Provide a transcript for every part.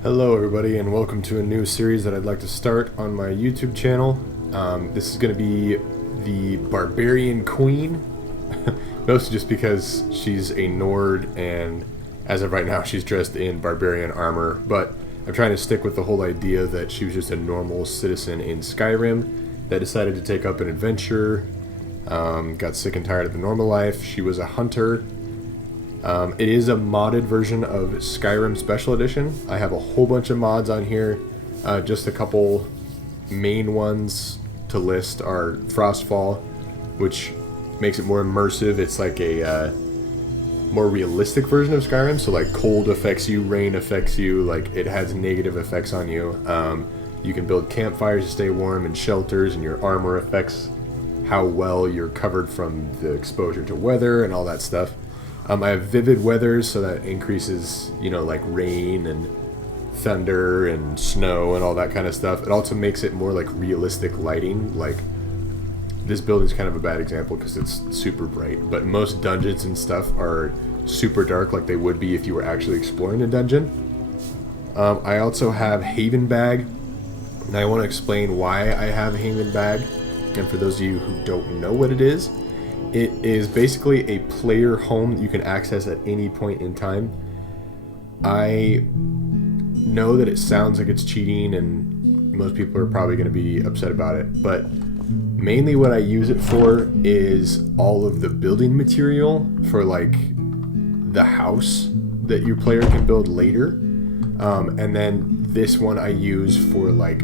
Hello everybody and welcome to a new series that I'd like to start on my YouTube channel. This is going to be the Barbarian Queen, mostly just because she's a Nord and as of right now she's dressed in barbarian armor, but I'm trying to stick with the whole idea that she was just a normal citizen in Skyrim that decided to take up an adventure, got sick and tired of the normal life. She was a hunter. It is a modded version of Skyrim Special Edition. I have a whole bunch of mods on here. Just a couple main ones to list are FROSTFALL, which makes it more immersive. It's like a more realistic version of Skyrim. So like cold affects you, rain affects you, like it has negative effects on you. You can build campfires to stay warm and shelters, and your armor affects how well you're covered from the exposure to weather and all that stuff. I have vivid weathers, so that increases, like rain and thunder and snow and all that kind of stuff. It also makes it more like realistic lighting. Like this building's kind of a bad example because it's super bright, but most dungeons and stuff are super dark, like they would be if you were actually exploring a dungeon. I also have HAVENBAG, and I want to explain why I have HAVENBAG. And for those of you who don't know what it is basically a player home that you can access at any point in time. I know that it sounds like it's cheating and most people are probably going to be upset about it, but mainly what I use it for is all of the building material for like the house that your player can build later. And then this one I use for like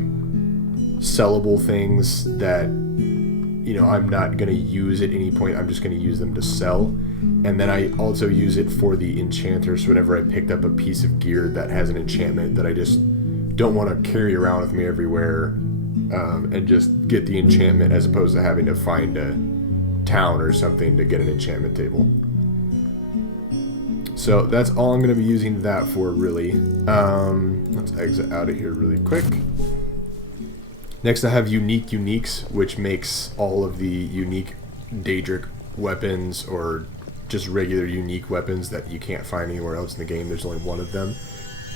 sellable things that I'm not going to use at any point. I'm just going to use them to sell. And then I also use it for the enchanters. So whenever I picked up a piece of gear that has an enchantment that I just don't want to carry around with me everywhere, and just get the enchantment as opposed to having to find a town or something to get an enchantment table. So that's all I'm going to be using that for, really. Let's exit out of here really quick. Next I have Unique Uniques, which makes all of the unique Daedric weapons or just regular unique weapons that you can't find anywhere else in the game. There's only one of them.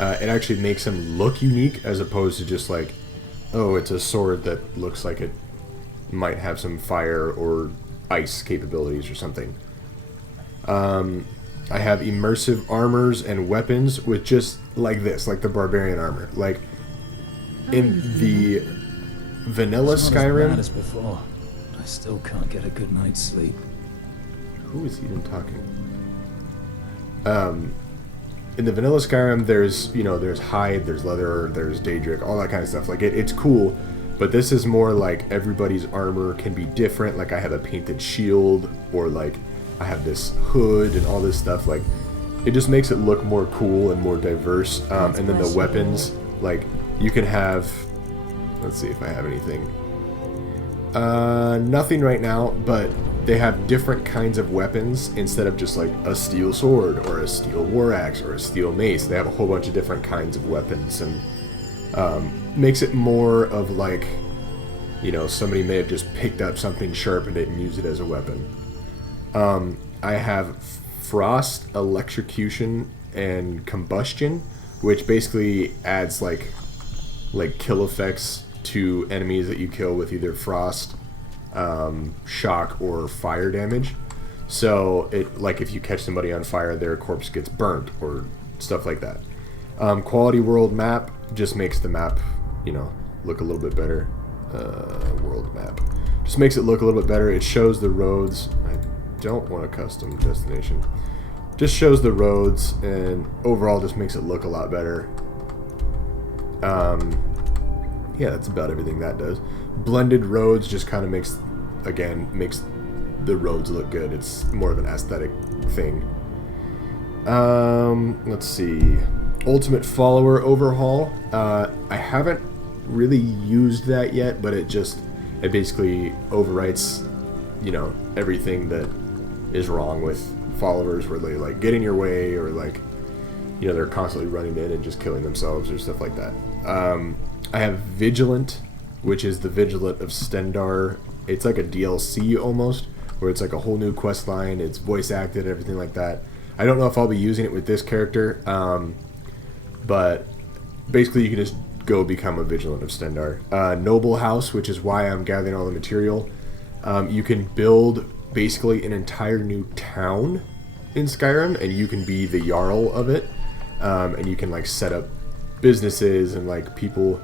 It actually makes them look unique as opposed to just like, oh, it's a sword that looks like it might have some fire or ice capabilities or something. I have immersive armors and weapons with just like this, like the barbarian armor. Like in the vanilla Skyrim. As before. I still can't get a good night's sleep. Who is even talking? In the vanilla Skyrim, there's there's hide, there's leather, there's Daedric, all that kind of stuff. Like it's cool, but this is more like everybody's armor can be different. Like I have a painted shield, or like I have this hood and all this stuff. Like it just makes it look more cool and more diverse. And then the weapons, like you can have. Let's see if I have anything. Nothing right now, but they have different kinds of weapons instead of just like a steel sword or a steel war axe or a steel mace. They have a whole bunch of different kinds of weapons, and makes it more of like, somebody may have just picked up something, sharpened it, and used it as a weapon. I have frost, electrocution, and combustion, which basically adds like kill effects to enemies that you kill with either frost, shock, or fire damage. So it, like if you catch somebody on fire, their corpse gets burnt or stuff like that. Quality world map just makes the map, look a little bit better. World map just makes it look a little bit better. It shows the roads. I don't want a custom destination. Just shows the roads, and overall just makes it look a lot better. Yeah, that's about everything that does. Blended roads just kind of makes the roads look good. It's more of an aesthetic thing. Let's see. Ultimate Follower overhaul. I haven't really used that yet, but it basically overwrites, everything that is wrong with followers, where they like get in your way, or like, they're constantly running in and just killing themselves or stuff like that. I have Vigilant, which is the Vigilant of Stendar. It's like a DLC almost, where it's like a whole new quest line. It's voice acted, everything like that. I don't know if I'll be using it with this character, but basically you can just go become a Vigilant of Stendarr. Noble House, which is why I'm gathering all the material. You can build basically an entire new town in Skyrim, and you can be the Jarl of it. And you can like set up businesses, and like people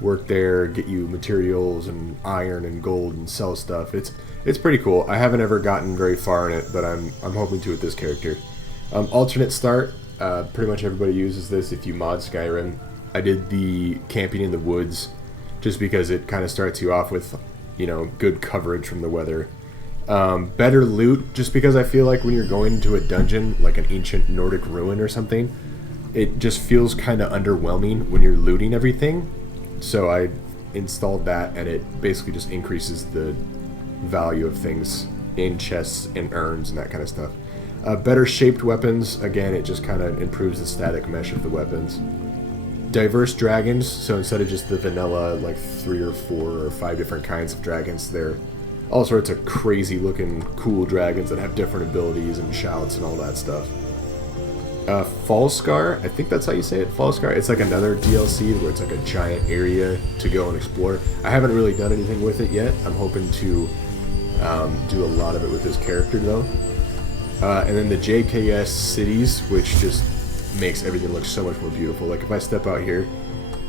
work there, get you materials and iron and gold and sell stuff. It's pretty cool. I haven't ever gotten very far in it, but I'm hoping to with this character. Alternate start. Pretty much everybody uses this if you mod Skyrim. I did the camping in the woods just because it kind of starts you off with, you know, good coverage from the weather. Better loot, just because I feel like when you're going into a dungeon, like an ancient Nordic ruin or something, it just feels kind of underwhelming when you're looting everything. So I installed that, and it basically just increases the value of things in chests and urns and that kind of stuff. Better shaped weapons, again, it just kind of improves the static mesh of the weapons. Diverse dragons, so instead of just the vanilla, like 3 or 4 or 5 different kinds of dragons, they're all sorts of crazy looking cool dragons that have different abilities and shouts and all that stuff. Fallscar, I think that's how you say it, Fallscar. It's like another DLC where it's like a giant area to go and explore. I haven't really done anything with it yet. I'm hoping to do a lot of it with this character though. And then the JKS cities, which just makes everything look so much more beautiful. Like if I step out here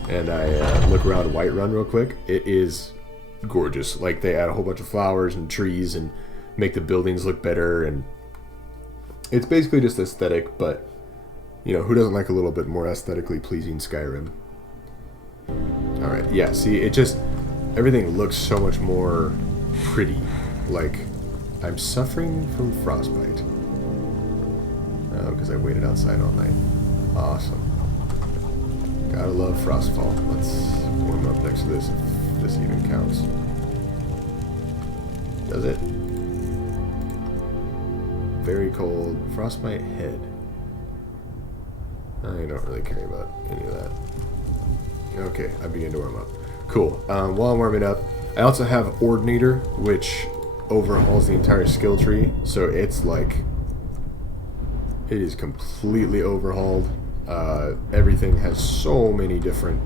and I look around Whiterun real quick, it is gorgeous. Like they add a whole bunch of flowers and trees and make the buildings look better, and it's basically just aesthetic, but you know, who doesn't like a little bit more aesthetically pleasing Skyrim? Alright, yeah, see, it just, everything looks so much more pretty. Like, I'm suffering from frostbite. Oh, because I waited outside all night. Awesome. Gotta love Frostfall. Let's warm up next to this, if this even counts. Does it? Very cold. Frostbite head. I don't really care about any of that. Okay, I begin to warm up. Cool. While I'm warming up, I also have Ordinator, which overhauls the entire skill tree. So it's like, it is completely overhauled. Everything has so many different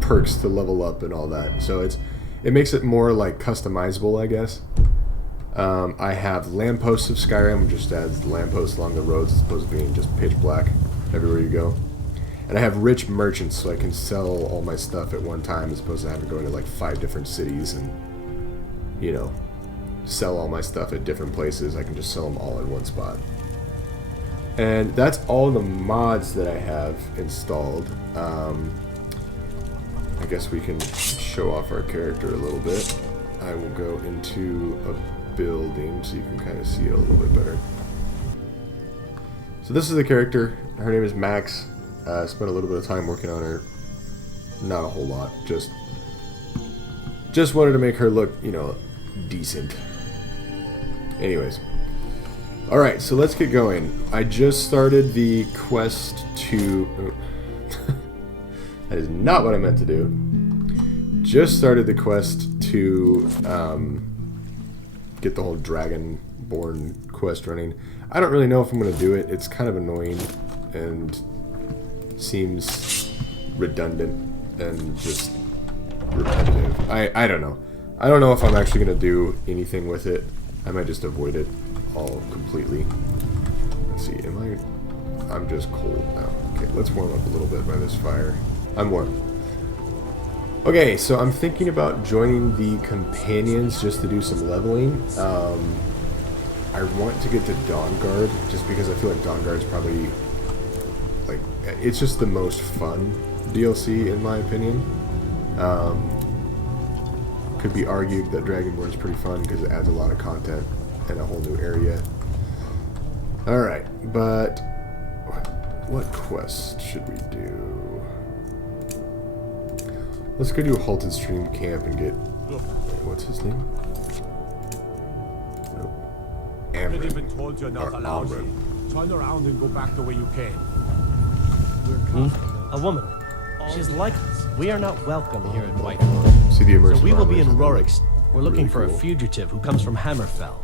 perks to level up and all that. So it makes it more like customizable, I guess. I have Lampposts of Skyrim, which just adds lampposts along the roads as opposed to being just pitch black everywhere you go. And I have Rich Merchants, so I can sell all my stuff at one time as opposed to having to go into like 5 different cities and, you know, sell all my stuff at different places. I can just sell them all in one spot. And that's all the mods that I have installed. I guess we can show off our character a little bit. I will go into a building so you can kind of see it a little bit better. So this is the character. Her name is Max. Spent a little bit of time working on her. Not a whole lot. Just wanted to make her look, you know, decent. Anyways. Alright, so let's get going. I just started the quest to... Oh. That is not what I meant to do. Just started the quest to get the whole Dragonborn quest running. I don't really know if I'm going to do it. It's kind of annoying and seems redundant and just repetitive. I don't know. I don't know if I'm actually going to do anything with it. I might just avoid it all completely. Let's see, I'm just cold now. Okay, let's warm up a little bit by this fire. I'm warm. Okay, so I'm thinking about joining the companions just to do some leveling. I want to get to Dawnguard just because I feel like Dawnguard's probably, like, it's just the most fun DLC in my opinion. Could be argued that Dragonborn is pretty fun because it adds a lot of content and a whole new area. Alright, but what quest should we do? Let's go do a halted stream camp and get... What's his name? Nope. I've even told you not allowed you. Turn around and go back the way you came. A woman. She's like us. We are not welcome here in Whiterun. See the immersive. So we will be in armor. Rorik's. We're looking for a fugitive who comes from Hammerfell.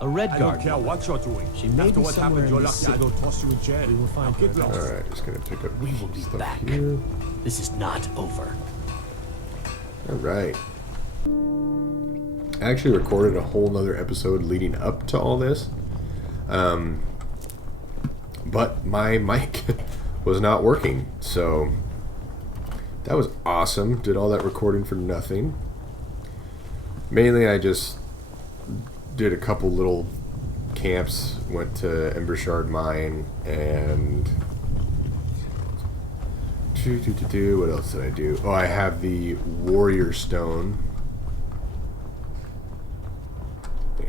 A red I guard. don't care what you're doing. She may After be what somewhere happened, you're in the lucky I city. don't toss you in jail. We will find Now get her. lost. Alright, just gonna pick up We will be stuff back. here. This is not over. Alright. I actually recorded a whole nother episode leading up to all this. But my mic was not working, so that was awesome. Did all that recording for nothing. Mainly I just did a couple little camps, went to Embershard Mine, and what else did I do? Oh, I have the Warrior Stone. Wait.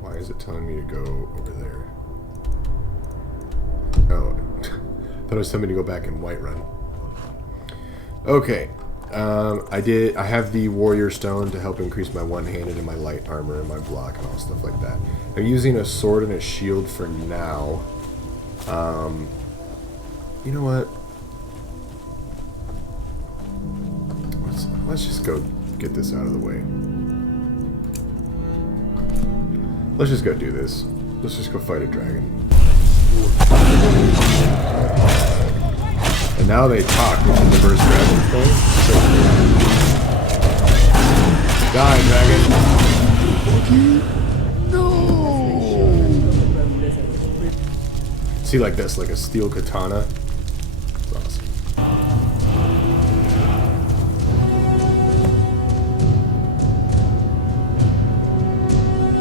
Why is it telling me to go over there? Oh, I thought it was telling me to go back and Whiterun. Okay. I have the Warrior Stone to help increase my one-handed and my light armor and my block and all stuff like that. I'm using a sword and a shield for now. You know what? Let's just go get this out of the way. Let's just go do this. Let's just go fight a dragon. And now they talk, which is the first dragon thing. So, die, dragon! No! See, like this, like a steel katana. It's awesome.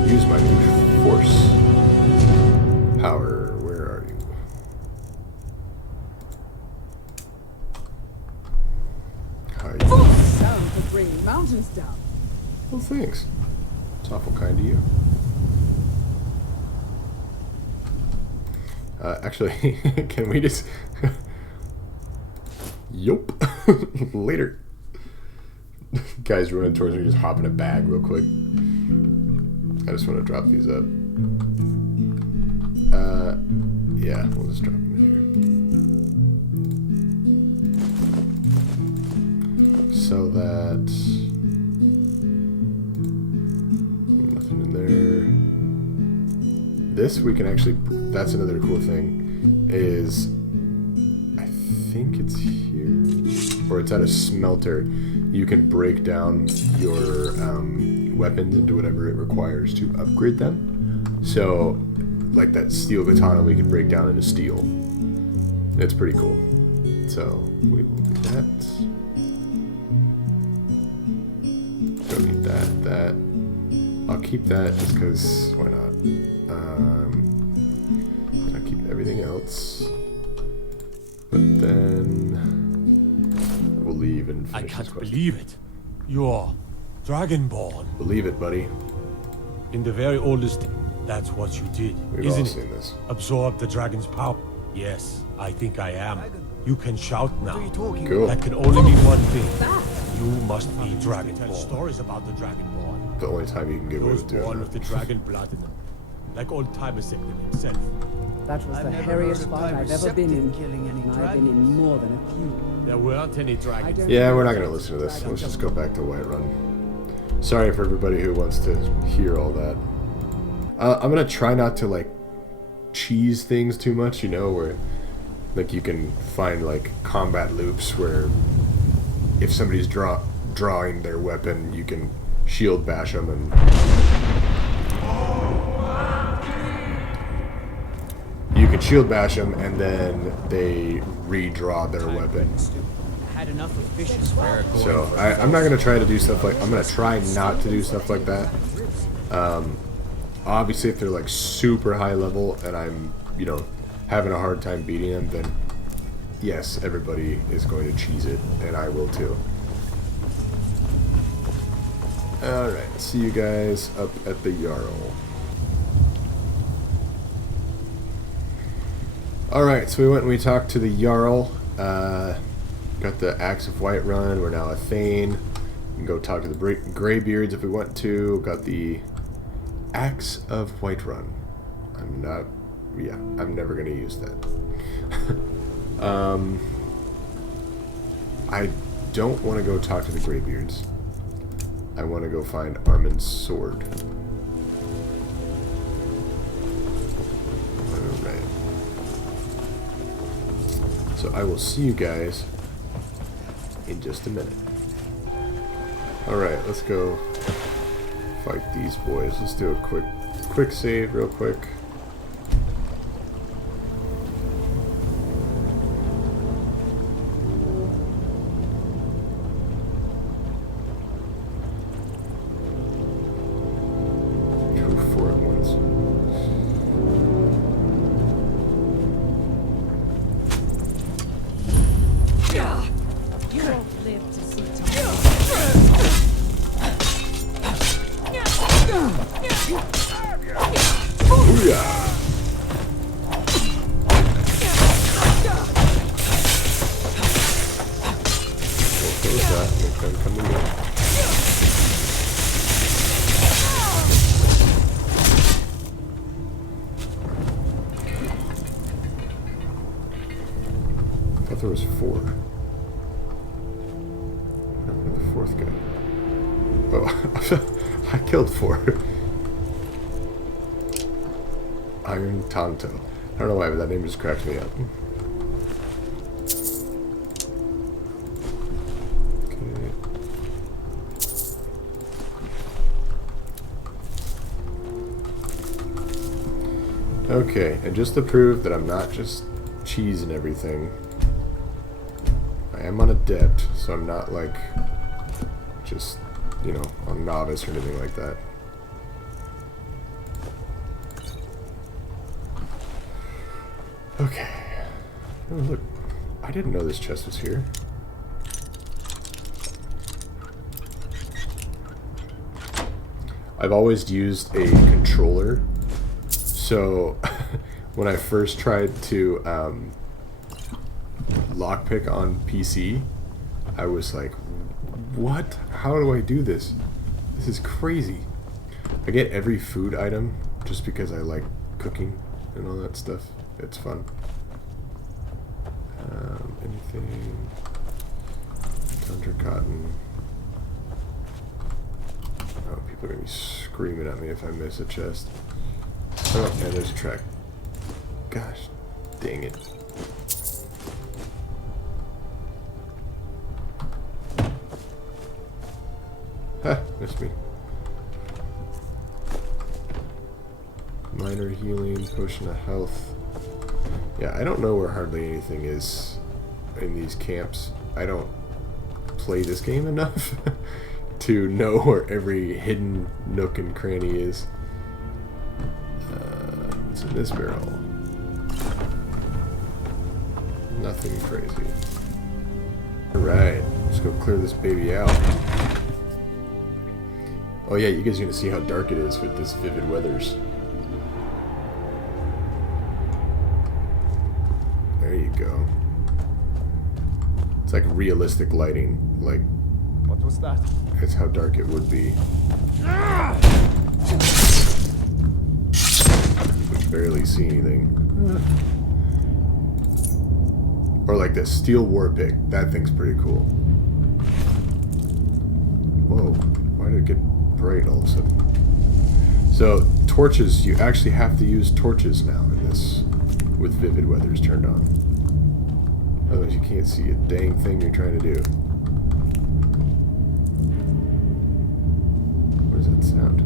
Use my new force power. Where are you? Full sound for bringing mountains down. Well, thanks. It's awful kind of you. Actually, can we just... Yup. Later. Guys running towards me, just hop in a bag real quick. I just want to drop these up. Yeah, we'll just drop them here. So that... Nothing in there. This we can actually... That's another cool thing. Is... I think it's here? Or it's at a smelter. You can break down your weapons into whatever it requires to upgrade them. So, like that steel katana we can break down into steel. It's pretty cool. So, we will do that. Don't need that. I'll keep that just because, why not? I'll keep everything else. But then... we'll leave and finish I this can't quest. believe it. You're Dragonborn. Believe it, buddy. In the very oldest... That's what you did, We've all isn't seen it? this. Absorb the dragon's power. Yes, I think I am. You can shout now. Cool. That can only mean one thing. You must be Dragonborn. Tell stories about the Dragonborn. The only time you can get away Those with doing born that. with the dragon blood in them. Like old Tibesectum himself. That was the hairiest spot I've ever been in. And I've been in more than a few. There weren't any dragons. Yeah, we're not going to listen to this. Let's just go back to Whiterun. Sorry for everybody who wants to hear all that. I'm going to try not to, like, cheese things too much, you know, where, like, you can find, like, combat loops where if somebody's drawing their weapon, you can shield bash them and... You can shield bash them and then they redraw their weapon. Had enough of fishing. So I'm not going to try to do stuff like... I'm going to try not to do stuff like that. Obviously, if they're like super high level and I'm, you know, having a hard time beating them, then yes, everybody is going to cheese it, and I will too. Alright, see you guys up at the Jarl. Alright, so we went and we talked to the Jarl. Got the Axe of Whiterun. We're now a Thane. We can go talk to the Greybeards if we want to. Got the Axe of Whiterun. I'm never gonna use that. I don't want to go talk to the Greybeards. I want to go find Armin's sword. Alright. So So I will see you guys in just a minute. Alright, let's go fight these boys. Let's do a quick save real quick. Four at once. You won't live to see tomorrow. Booyah! We'll close that, make them come to me. I thought there was 4. No, the 4th guy. Oh, I killed 4. Iron Tonto. I don't know why, but that name just cracked me up. Okay, and just to prove that I'm not just cheese and everything, I am on Adept, so I'm not like just, you know, on Novice or anything like that. Okay. Oh, look. I didn't know this chest was here. I've always used a controller. So, when I first tried to lockpick on PC, I was like, what? How do I do this? This is crazy. I get every food item just because I like cooking and all that stuff. It's fun. Anything? Tundra cotton. Oh, people are gonna be screaming at me if I miss a chest. Oh, and there's a track. Gosh, dang it. Ha, missed me. Minor healing, potion of health. Yeah, I don't know where hardly anything is in these camps. I don't play this game enough to know where every hidden nook and cranny is. What's in this barrel? Nothing crazy. Alright, let's go clear this baby out. Oh yeah, you guys are gonna see how dark it is with this vivid weathers. There you go. It's like realistic lighting. Like, What was that? it's how dark it would be. You can barely see anything. Or like the steel war pick. That thing's pretty cool. Whoa, why did it get bright all of a sudden? So, torches, you actually have to use torches now in this with vivid weathers turned on. Otherwise you can't see a dang thing you're trying to do. What does that sound?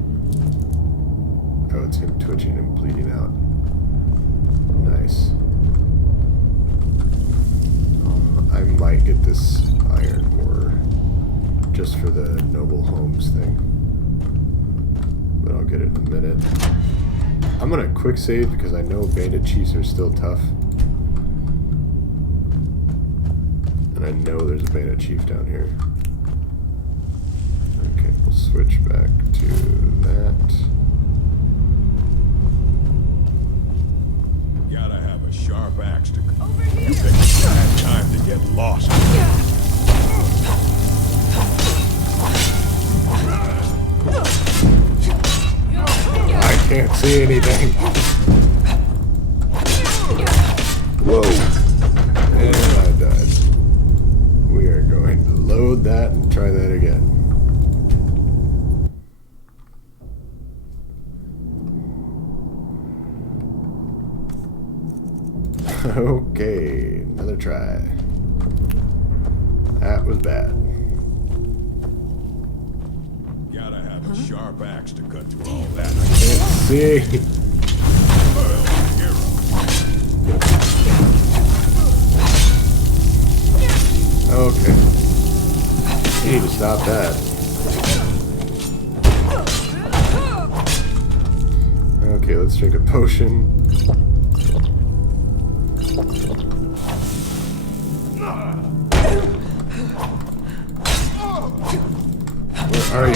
Oh, it's him twitching and bleeding out. Nice. I might get this iron ore just for the noble homes thing. But I'll get it in a minute. I'm gonna quick save because I know bandit chiefs are still tough. And I know there's a bandit chief down here. Okay, we'll switch back to that. Gotta have a sharp axe to You picked a bad time to get lost. I can't see anything. Whoa. And I died. We are going to load that and try that again. Okay, another try. That was bad. Gotta have a sharp axe to cut through all that. Can't see. Okay. You need to stop that. Okay, let's drink a potion. Where are you?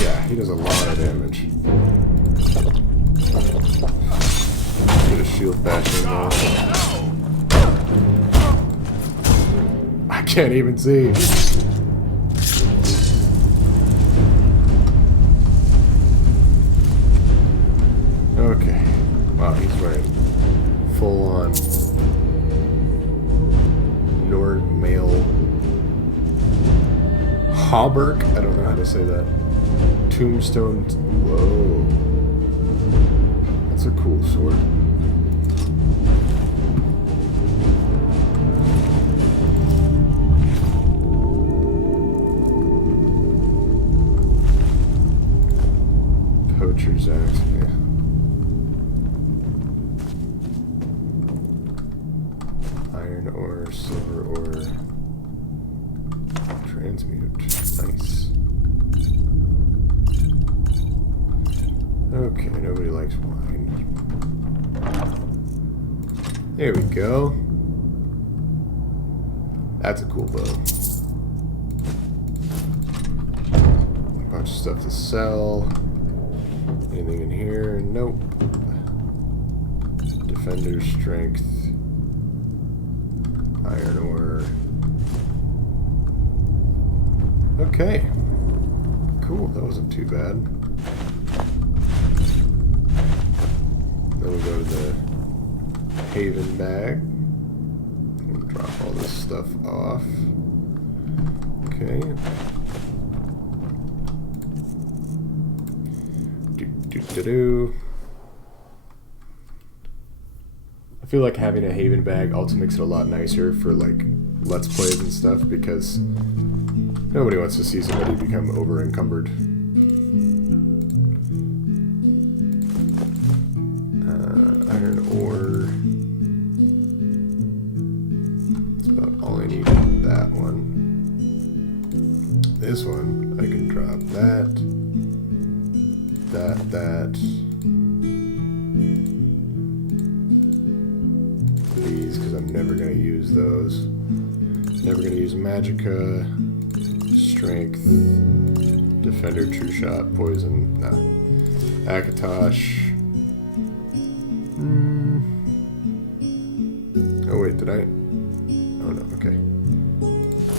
Yeah, he does a lot of damage. Get a shield bashing though. I can't even see. Okay. Wow, he's wearing full on Nord male hauberk. I don't know how to say that. Tombstone. Whoa. That's a cool sword. Poacher's axe. Yeah. Iron ore, silver ore, transmute. Nice. Okay, nobody likes wine. There we go. That's a cool bow. A bunch of stuff to sell. Anything in here? Nope. Defender strength. Iron ore. Okay. Cool, that wasn't too bad. Then we go to the Haven bag. I'm gonna drop all this stuff off. Okay. Do. I feel like having a Haven bag also makes it a lot nicer for like Let's Plays and stuff because nobody wants to see somebody become over encumbered. Iron ore. That's about all I need for that one. This one, I can drop that. That. These, because I'm never going to use those. Never going to use Magicka. Strength. Defender, True Shot, Poison. Nah. Akatosh. Oh wait, did I? Oh no, okay.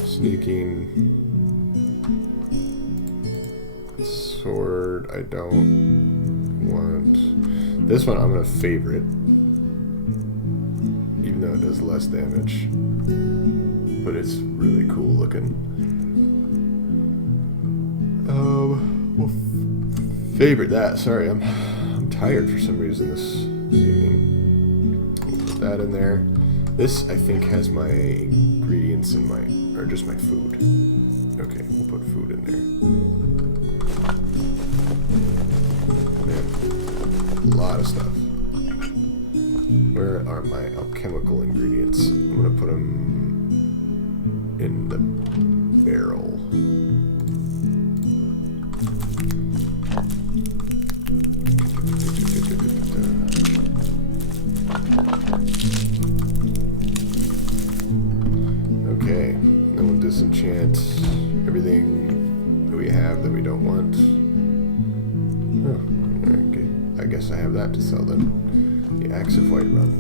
Sneaking. Sword, I don't want. This one I'm gonna favorite. Even though it does less damage. But it's really cool looking. We'll favorite that. Sorry, I'm tired for some reason this evening. We'll put that in there. This I think has my ingredients in my, or just my food. Okay, we'll put food in there. Man, a lot of stuff. Where are my alchemical ingredients? I'm gonna put them in the barrel. Okay, then we'll disenchant everything that we have that we don't want. Oh, okay. I guess I have that to sell then. The Axe of Whiterun.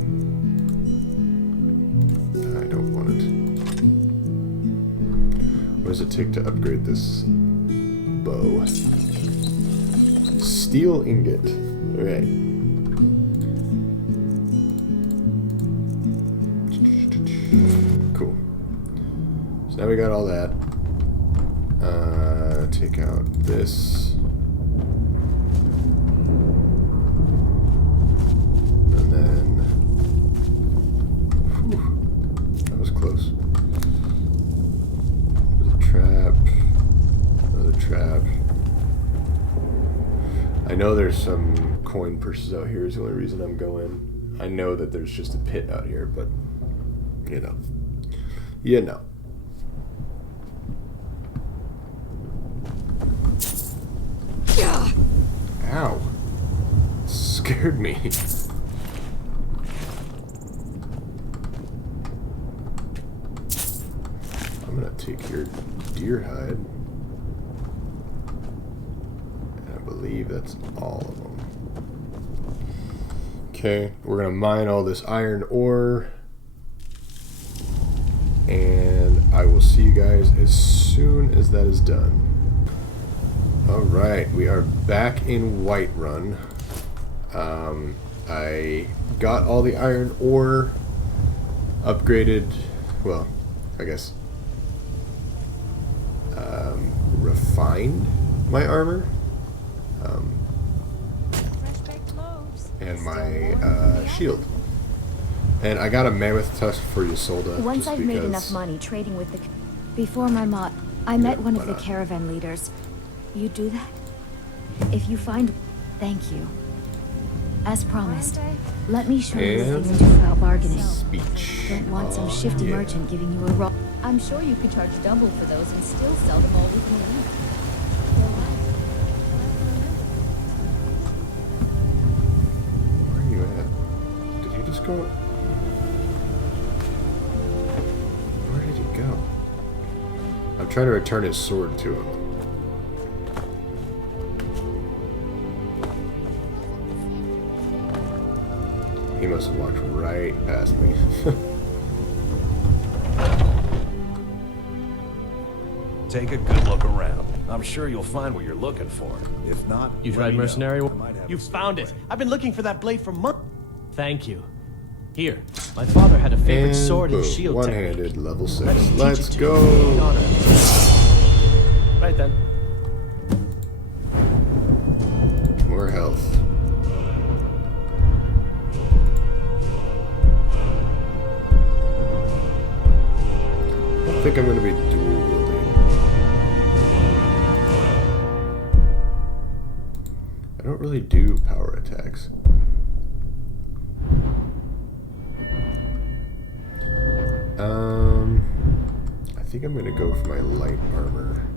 I don't want it. What does it take to upgrade this bow? Steel ingot. Alright. Cool. So now we got all that. Take out this. And then there's some coin purses out here is the only reason I'm going. I know that there's just a pit out here, but you know. You know. Ow. Scared me. I'm gonna take your deer hide. And I believe that's all of them. Okay, we're gonna mine all this iron ore. And I will see you guys as soon as that is done. Alright, we are back in Whiterun. I got all the iron ore upgraded, well, I guess refined my armor and my shield. And I got a mammoth tusk for Ysolda. Once I've made enough money trading with the... Before my mod, I met one of the caravan leaders. You do that? If you find... Thank you. As promised, let me show you the things to do about bargaining. Speech. Don't want some shifty merchant giving you a raw... I'm sure you could charge double for those and still sell them all within a week. Where are you at? Did you just go... Where did he go? I'm trying to return his sword to him. He must have walked right past me. Take a good look around. I'm sure you'll find what you're looking for. If not, You tried mercenary? You found it. I've been looking for that blade for months. Thank you. Here, my father had a favorite sword and shield one-handed technique. level 6. Let me teach Let's it to go. you. Right then. More health. I think I'm going to be dual wielding. I don't really do power attacks. I think I'm going to go for my light armor.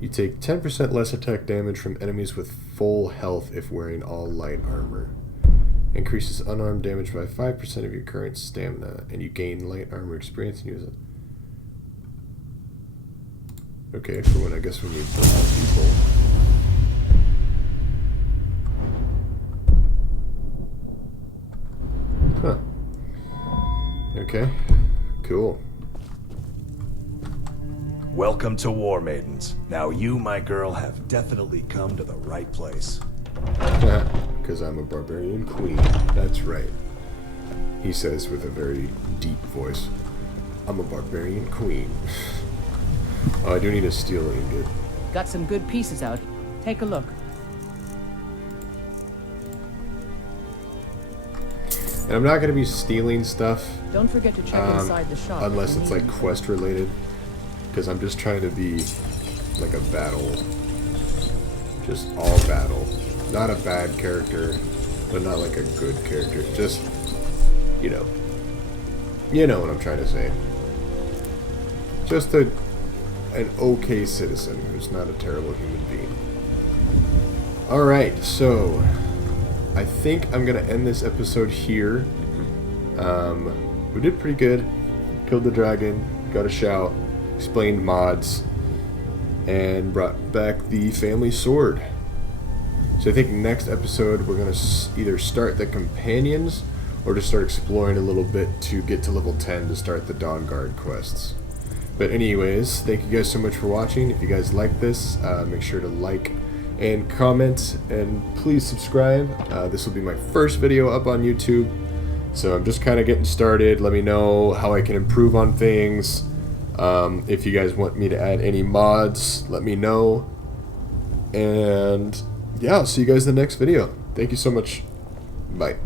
You take 10% less attack damage from enemies with full health if wearing all light armor. Increases unarmed damage by 5% of your current stamina, and you gain light armor experience and use it. Okay, for when I guess when you brawl people. Huh. Okay, cool. Welcome to War Maidens. Now you, my girl, have definitely come to the right place. Because I'm a barbarian queen. That's right. He says with a very deep voice. I'm a barbarian queen. Oh, I do need a steel ingot. Got some good pieces out. Take a look. And I'm not going to be stealing stuff. Don't forget to check inside the shop. Unless it's like quest related. Because I'm just trying to be like a battle. Just all battle. Not a bad character, but not like a good character. Just, you know. You know what I'm trying to say. Just an okay citizen who's not a terrible human being. Alright, so I think I'm going to end this episode here. We did pretty good. Killed the dragon, got a shout, explained mods, and brought back the family sword. So I think next episode we're going to either start the companions or just start exploring a little bit to get to level 10 to start the Dawnguard quests. But anyways, thank you guys so much for watching. If you guys like this, make sure to like and comment, and please subscribe. This will be my first video up on YouTube, so I'm just kind of getting started. Let me know how I can improve on things. If you guys want me to add any mods, let me know. And yeah, I'll see you guys in the next video. Thank you so much. Bye.